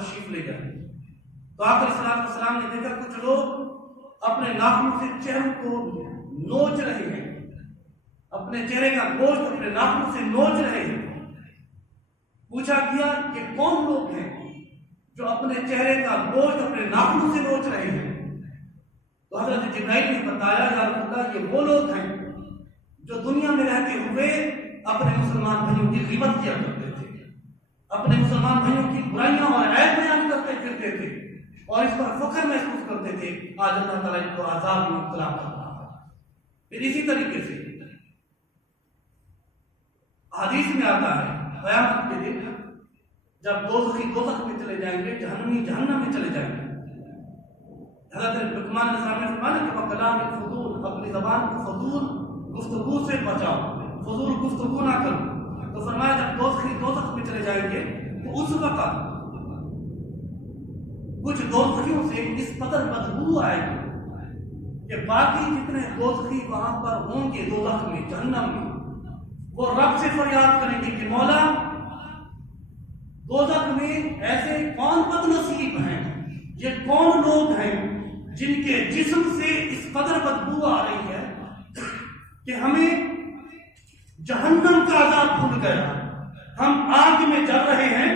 तशरीफ ले जाए तो आकर सलाम ने देखा कुछ लोग अपने नाखून से चेहरों को नोच रहे हैं, अपने चेहरे का गोश्त अपने नाखून से नोच रहे हैं। पूछा गया कि कौन लोग हैं जो अपने चेहरे का गोश्त अपने नाखून से नोच रहे हैं? तो हजरत जिब्राइल ने बताया, या अल्लाह, ये वो लोग हैं जो दुनिया में रहते हुए अपने मुसलमान भाइयों की गिबत किया करते थे, अपने मुसलमान भाइयों की बुराइयां और ऐब बयान करते फिरते थे और इस पर फख्र महसूस करते थे। आज अल्लाह ताला इनको आजाब में मुब्तला कर रहा है। फिर इसी तरीके से हदीस में आता है क़यामत के दिन जब दोज़खी दोज़ख में चले जाएंगे, जहन्नमी जहन्नम में चले जाएंगे। हज़रत लुक़मान अलैहिस्सलाम ने फरमाया कि वक़लाम फ़ुज़ूल, अपनी ज़बान को फ़ुज़ूल गुफ्तगू से बचाओ, फ़ुज़ूल गुफ्तगू ना करो। तो फरमाया जब दोज़खी दोज़ख में चले जाएंगे तो उस वक़्त कुछ दोज़खियों से इस कदर बदबू आएगी कि बाकी जितने दोज़खी वहां पर होंगे दोज़ख में, जहन्नम में, वो रब से फरियाद करेंगे कि मौला, दोज़ख में ऐसे कौन बदनसीब हैं, ये कौन लोग हैं जिनके जिस्म से इस कदर बदबू आ रही है कि हमें जहन्नम का अज़ाब भूल गया, हम आग में जल रहे हैं,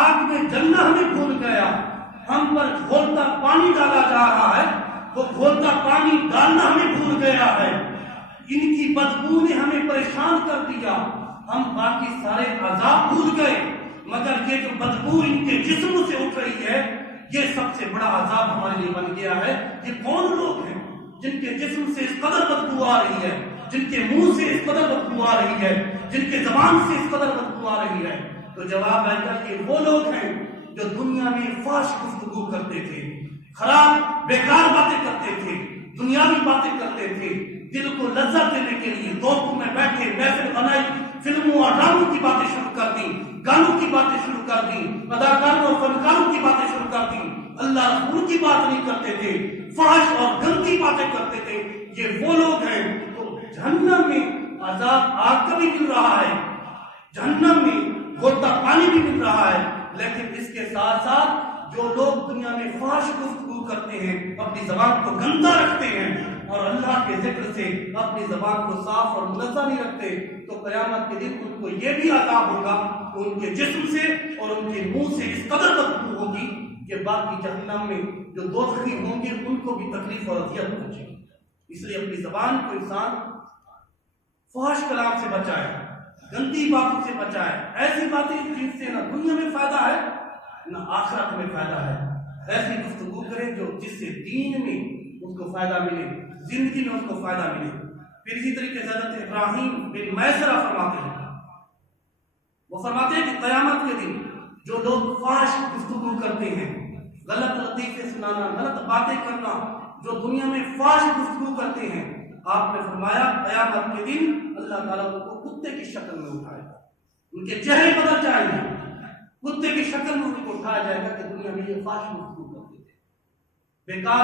आग में जलना हमें भूल गया, हम पर घोलता पानी डाला जा रहा है, वो घोलता पानी डालना हमें भूल गया है, इनकी बदबू ने हमें परेशान कर दिया, हम बाकी सारे अज़ाब भूल गए, मगर ये जो बदबू इनके जिस्म से उठ रही है, ये सबसे बड़ा अज़ाब हमारे लिए बन गया है। ये कौन लोग हैं जिनके जिस्म से इस कदर बदबू आ रही है, जिनके मुंह से इस कदर बदबू आ रही है, जिनके जबान से इस कदर बदबू आ रही है? तो जवाब आएगा कि वो लोग हैं जो दुनिया में फाश गुफ्तगू करते थे, खराब बेकार बातें करते थे, दुनियावी बातें करते थे, दिल को लज्जत देने के लिए दोस्तों में बैठे महफिल बनाई, फिल्मों और ड्रामों की बातें शुरू कर दी, गानों की बातें शुरू कर दी, अदाकारों और फनकारों की बातें शुरू कर दी, अल्लाह रसूल की बात नहीं करते थे, फाश और गंदी बातें करते थे। ये वो लोग हैं तो जहन्नम में अज़ाब आग का भी मिल रहा है, जहन्नम में घोलता पानी भी मिल रहा है, लेकिन इसके साथ साथ जो लोग दुनिया में फाश गुफ्तगू करते हैं, अपनी जबान को गंदा रखते हैं और अल्लाह के जिक्र से अपनी जबान को साफ और मुनज़्ज़ह नहीं रखते, तो क़यामत के दिन उनको ये भी अज़ाब होगा कि उनके जिस्म से और उनके मुंह से इस कदर बदबू होगी कि बाकी जहन्नम में जो दोज़खी होंगे उनको भी तकलीफ और अज़ियत पहुंचेगी। इसलिए अपनी जबान को इंसान फाश कलाम से बचाए, गंदी बातों से बचाए, ऐसी बातें जिनसे ना दुनिया में फायदा है ना आखिरत में फायदा है। ऐसी गुफ्तगू करे जो जिससे दीन में उसको फायदा मिले, जिंदगी में उसको फायदा मिले। फिर इसी तरीके से हज़रत इब्राहीम बिन मैसरा फरमाते हैं, वो फरमाते हैं कि क़यामत के दिन जो लोग फाश गुफ्तगू करते हैं, गलत लतीफ़े सुनाना, गलत बातें करना, जो दुनिया में फाश गुफ्तगू करते हैं, आपने फरमाया क़यामत के दिन अल्लाह ताला उनको कुत्ते की शक्ल में उठाएगा, उनके चेहरे बदल जाएंगे, कुत्ते की शक्ल में उनको उठाया जाएगा कि दुनिया में ये फाश गुफ्तगू करते थे, बेकार